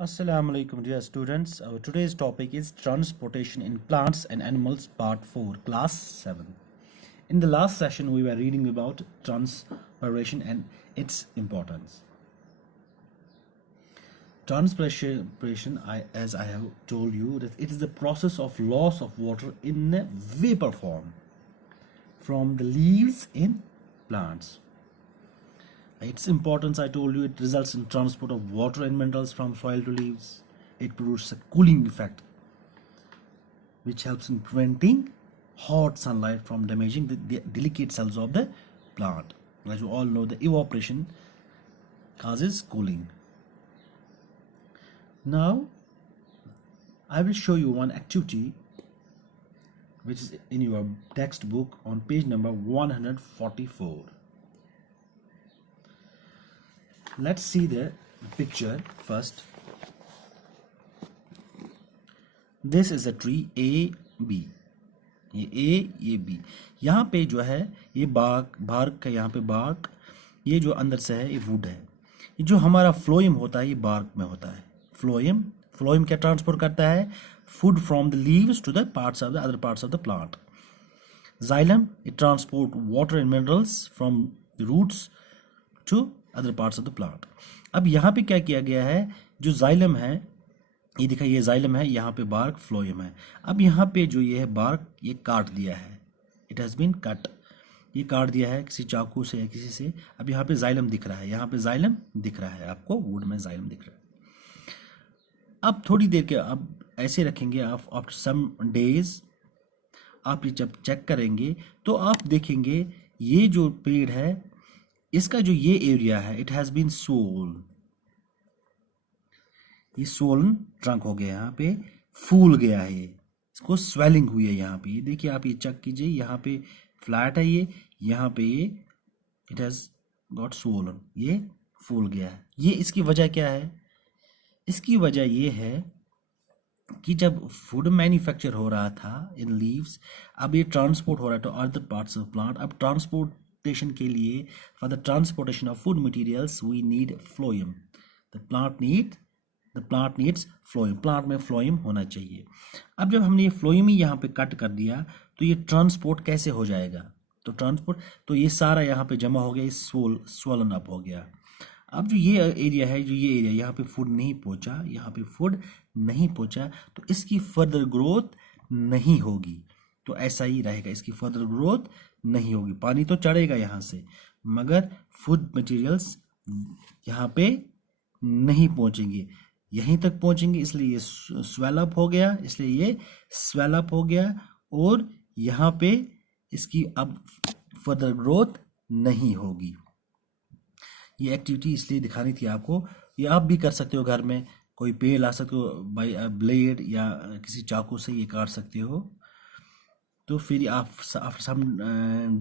Assalamu alaikum dear students. Our today's topic is transportation in plants and animals part 4 class 7. In the last session we were reading about transpiration and its importance. Transpiration, as I have told you, that it is the process of loss of water in a vapor form from the leaves in plants. Its importance, I told you, it results in transport of water and minerals from soil to leaves. It produces a cooling effect which helps in preventing hot sunlight from damaging the delicate cells of the plant. As you all know, the evaporation causes cooling. Now, I will show you one activity which is in your textbook on page number 144. Let's see the picture first. This is a tree A B. ये A ये B. यहाँ पे जो है ये bark का, यहाँ पे बार्क, ये जो अंदर से है ये वुड है. ये जो हमारा फ्लोएम होता है ये बार्क में होता है. फ्लोएम क्या ट्रांसपोर्ट करता है? Food from the leaves to the parts of the other parts of the plant. Xylem, it transport water and minerals from the roots to other parts of the plant. अब यहाँ पे क्या किया गया है? जो जाइलम है, ये दिखा, ये जाइलम है, यहाँ पे बार्क फ्लोएम है. अब यहाँ पे जो ये है बार्क, ये काट दिया है. It has been cut. ये काट दिया है किसी चाकू से या किसी से. अब यहाँ पे जाइलम दिख रहा है, यहाँ पे जाइलम दिख रहा है आपको, वुड में जाइलम दिख रहा है. अब थोड़ी देर के अब ऐसे रखेंगे आप, आफ्टर सम डेज आप ये जब चेक करेंगे तो आप देखेंगे ये जो पेड़ है इसका जो ये एरिया है, इट हैज़ बीन स्वोल्न. ये स्वोल्न ट्रंक हो गया, यहाँ पे फूल गया है, इसको स्वेलिंग हुई है यहाँ पे. ये देखिए, आप ये चेक कीजिए, यहाँ पे फ्लैट है, ये यहाँ पे ये इट हैज़ गॉट स्वोल्न, ये फूल गया है. ये इसकी वजह क्या है? इसकी वजह ये है कि जब फूड मैन्युफैक्चर हो रहा था इन लीव्स, अब ये ट्रांसपोर्ट हो रहा है to other parts of plant. अब ट्रांसपोर्टेशन के लिए, for the transportation of food materials we need phloem. The plant needs phloem. Plant में फ्लोएम होना चाहिए. अब जब हमने ये फ्लोएम ही यहाँ पे कट कर दिया तो ये ट्रांसपोर्ट कैसे हो जाएगा? तो ये सारा यहाँ पे जमा हो गया, ये स्वोलन अप हो गया. अब जो ये एरिया है, जो ये एरिया, यहाँ पे फूड नहीं पहुँचा, यहाँ पे फूड नहीं पहुँचा, तो इसकी फर्दर ग्रोथ नहीं होगी. तो ऐसा ही रहेगा, इसकी फर्दर ग्रोथ नहीं होगी. पानी तो चढ़ेगा यहाँ से, मगर फूड मटेरियल्स यहाँ पे नहीं पहुँचेंगे, यहीं तक पहुँचेंगे. इसलिए ये स्वेलअप हो गया, और यहाँ पे इसकी अब फर्दर ग्रोथ नहीं होगी. ये एक्टिविटी इसलिए दिखानी थी आपको. ये आप भी कर सकते हो घर में. कोई पेड़ ला सकते हो बाई ब्लेड या किसी चाकू से ये काट सकते हो. तो फिर आप आफ्टर सम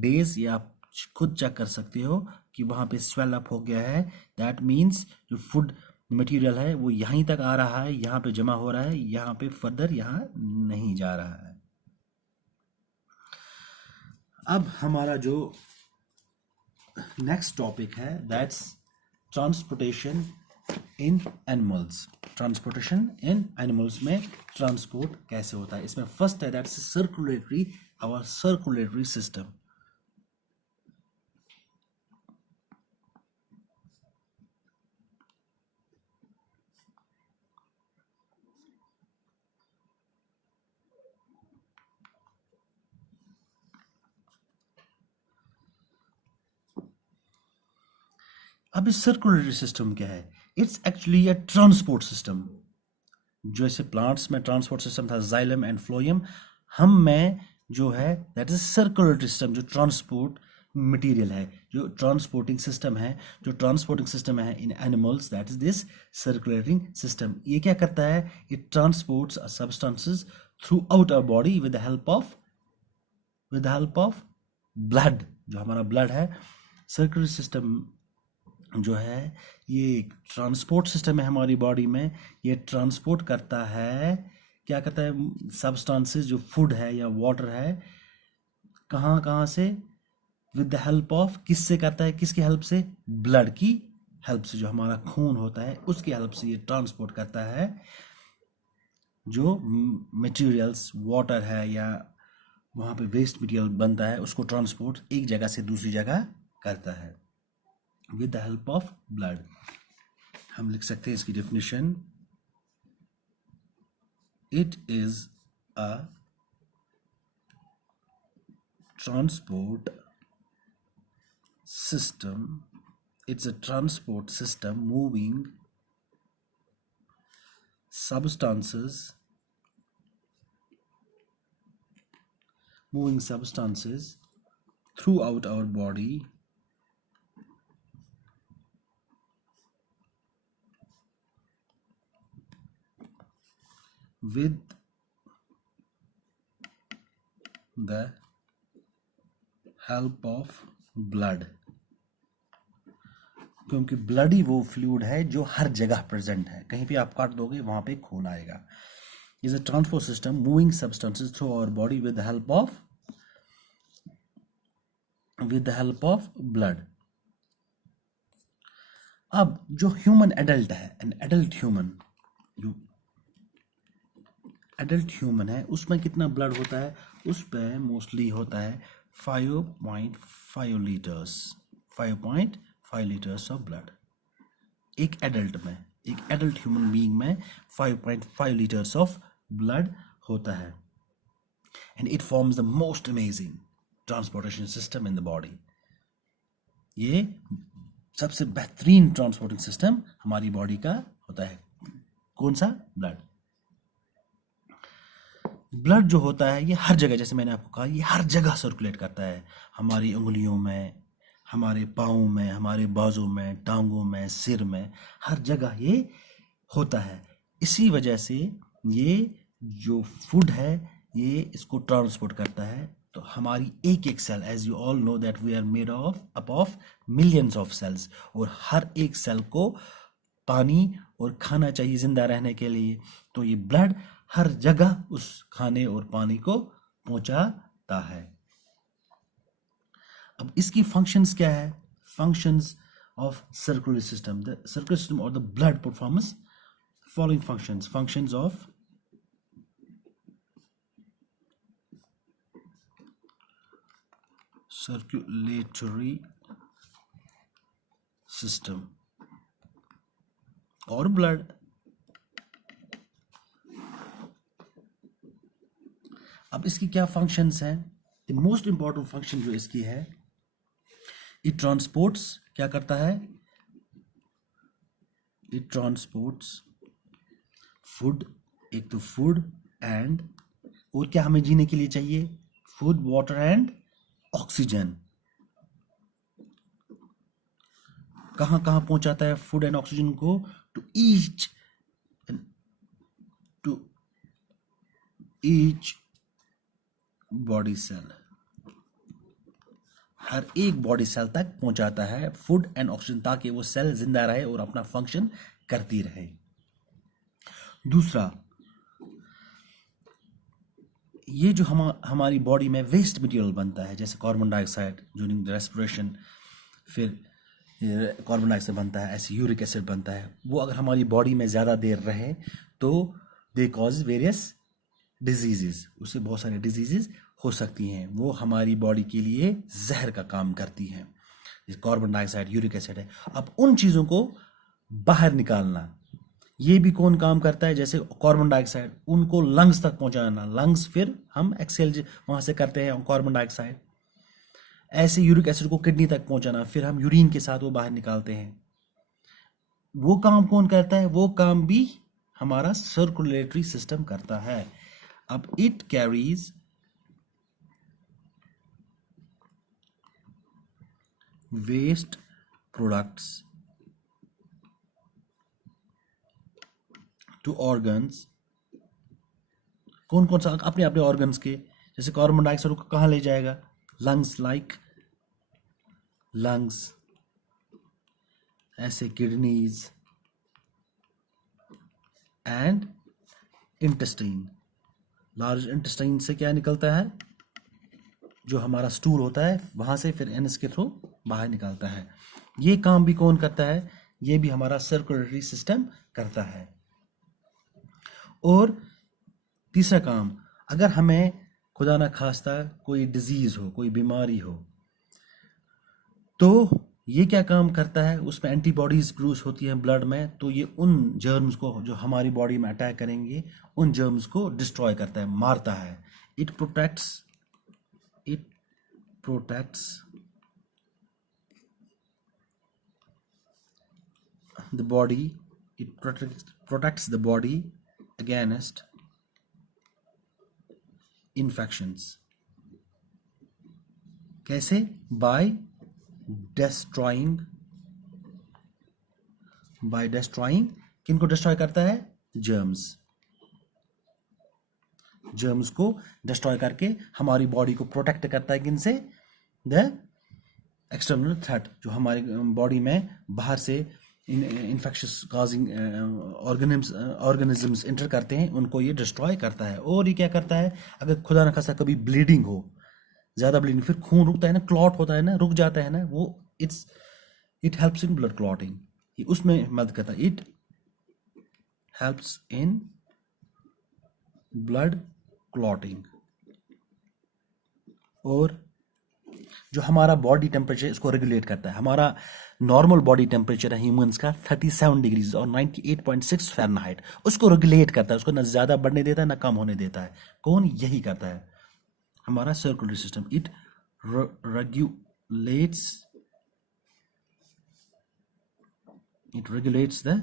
डेज ये आप खुद चेक कर सकते हो कि वहाँ पे स्वेल अप हो गया है. दैट मीन्स जो फूड मटेरियल है वो यहीं तक आ रहा है, यहाँ पे जमा हो रहा है, यहाँ पे फर्दर यहाँ नहीं जा रहा है. अब हमारा जो नेक्स्ट टॉपिक है, that's transportation in animals. Transportation in animals में ट्रांसपोर्ट कैसे होता है? इसमें फर्स्ट है दैट्स सर्कुलेटरी सिस्टम. अब इस सर्कुलेटरी सिस्टम क्या है? It's actually a transport system. जैसे प्लांट्स में ट्रांसपोर्ट सिस्टम था जाइलम एंड फ्लोएम, हम में जो है दैट इज सर्कुलेटरी सिस्टम. जो ट्रांसपोर्ट मटेरियल है, जो ट्रांसपोर्टिंग सिस्टम है in animals, that is this circulating system. ये क्या करता है? It transports substances throughout our body with the help of blood. जो हमारा ब्लड है, सर्कुलेटरी सिस्टम जो है ये एक ट्रांसपोर्ट सिस्टम है हमारी बॉडी में. ये ट्रांसपोर्ट करता है, क्या करता है? सब्सटेंसेस जो फूड है या वाटर है, कहाँ से? विद द हेल्प ऑफ, किससे करता है? किसकी हेल्प से? ब्लड की हेल्प से, जो हमारा खून होता है उसकी हेल्प से ये ट्रांसपोर्ट करता है जो मटेरियल्स, वाटर है या वहाँ पे वेस्ट मटेरियल बनता है, उसको ट्रांसपोर्ट एक जगह से दूसरी जगह करता है with the help of blood. हम लिख सकते हैं इसकी definition, it is a transport system, it's a transport system moving substances throughout our body with the help of blood. क्योंकि ब्लड ही वो फ्लूइड है जो हर जगह प्रेजेंट है, कहीं पे आप काट दोगे वहां पे खून आएगा। Is a transport system moving substances through our body with the help of blood. अब जो ह्यूमन एडल्ट है, एन एडल्ट ह्यूमन, जो एडल्ट ह्यूमन है उसमें कितना ब्लड होता है? उस पर मोस्टली होता है 5.5 लीटर्स, 5.5 लीटर्स ऑफ ब्लड। एक एडल्ट ह्यूमन बीइंग में 5.5 लीटर्स ऑफ ब्लड होता है। And it forms the most amazing transportation system in the body. ये सबसे बेहतरीन ट्रांसपोर्टिंग सिस्टम हमारी बॉडी का होता है। कौन सा? ब्लड। ब्लड जो होता है ये हर जगह, जैसे मैंने आपको कहा, ये हर जगह सर्कुलेट करता है, हमारी उंगलियों में, हमारे पाँव में, हमारे बाजू में, टांगों में, सिर में, हर जगह ये होता है। इसी वजह से ये जो फूड है ये इसको ट्रांसपोर्ट करता है। तो हमारी एक एक cell, as you all know that we are made up of millions of cells, और हर एक सेल को पानी और खाना चाहिए जिंदा रहने के लिए। तो ये ब्लड हर जगह उस खाने और पानी को पहुंचाता है। अब इसकी फंक्शंस क्या है? Functions of circular system, the circular system और the blood performance following functions of circulatory system और ब्लड। अब इसकी क्या फंक्शंस हैं? द मोस्ट इंपॉर्टेंट फंक्शन जो इसकी है, इट ट्रांसपोर्ट्स, क्या करता है? इट ट्रांसपोर्ट्स फूड, एक तो फूड एंड, और क्या हमें जीने के लिए चाहिए? Food, water and oxygen. कहां कहां पहुंचाता है फूड एंड ऑक्सीजन को? टू ईच बॉडी सेल, हर एक बॉडी सेल तक पहुंचाता है फूड एंड ऑक्सीजन, ताकि वो सेल जिंदा रहे और अपना फंक्शन करती रहे। दूसरा, ये जो हमारी बॉडी में वेस्ट मटेरियल बनता है, जैसे carbon dioxide during the respiration, फिर कार्बन डाइऑक्साइड बनता है, ऐसे यूरिक एसिड बनता है, वो अगर हमारी बॉडी में ज़्यादा देर रहे तो दे कॉज वेरियस डिजीजेस, उससे बहुत सारे डिजीजेस हो सकती हैं। वो हमारी बॉडी के लिए जहर का काम करती हैं, जैसे कार्बन डाइऑक्साइड, यूरिक एसिड है। अब उन चीज़ों को बाहर निकालना, ये भी कौन काम करता है? जैसे कार्बन डाइऑक्साइड, उनको लंग्स तक पहुंचाना, लंग्स फिर हम एक्सेल वहाँ से करते हैं कार्बन डाइऑक्साइड। ऐसे यूरिक एसिड को किडनी तक पहुंचाना, फिर हम यूरिन के साथ वो बाहर निकालते हैं। वो काम कौन करता है? वो काम भी हमारा सर्कुलेटरी सिस्टम करता है। अब it carries waste products to organs. कौन कौन सा? अपने अपने ऑर्गन्स के, जैसे कार्बन डाइऑक्साइड को कहाँ ले जाएगा? लंग्स, लाइक लंग्स, ऐसे kidneys and intestine. Large intestine से क्या निकलता है? जो हमारा स्टूल होता है वहां से फिर एनस के थ्रू बाहर निकलता है। ये काम भी कौन करता है? ये भी हमारा सर्कुलेटरी सिस्टम करता है। और तीसरा काम, अगर हमें खुदा ना खास्ता कोई डिजीज हो, कोई बीमारी हो, तो ये क्या काम करता है, उसमें एंटीबॉडीज प्रोड्यूस होती हैं ब्लड में, तो ये उन जर्म्स को जो हमारी बॉडी में अटैक करेंगे, उन जर्म्स को डिस्ट्रॉय करता है, मारता है। It protects the body, it protects the body against infections. कैसे? by destroying किनको डिस्ट्रॉय करता है? जर्म्स को डिस्ट्रॉय करके हमारी बॉडी को प्रोटेक्ट करता है। किनसे? द एक्सटर्नल थ्रेट, जो हमारी बॉडी में बाहर से इन्फेक्शस काजिंग ऑर्गेनिजम्स इंटर करते हैं, उनको ये डिस्ट्रॉय करता है। और ये क्या करता है, अगर खुदा न खास्ता कभी ब्लीडिंग हो, ज़्यादा ब्लीडिंग, फिर खून रुकता है ना, क्लॉट होता है ना, रुक जाता है ना, वो it helps in blood clotting, ये उसमें मदद करता है। It helps in blood clotting. और जो हमारा बॉडी टेम्परेचर, इसको रेगुलेट करता है। हमारा नॉर्मल बॉडी टेम्परेचर है ह्यूमंस का 37 डिग्रीज और 98.6 फ़ारेनहाइट, उसको रेगुलेट करता है, उसको ना ज़्यादा बढ़ने देता है ना कम होने देता है। कौन? यही करता है हमारा circulatory system. It regulates the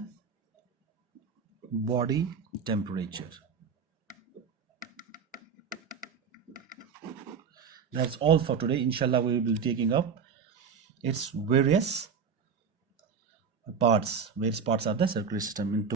body temperature. That's all for today. Inshallah, we will be taking up its various parts of the circulatory system into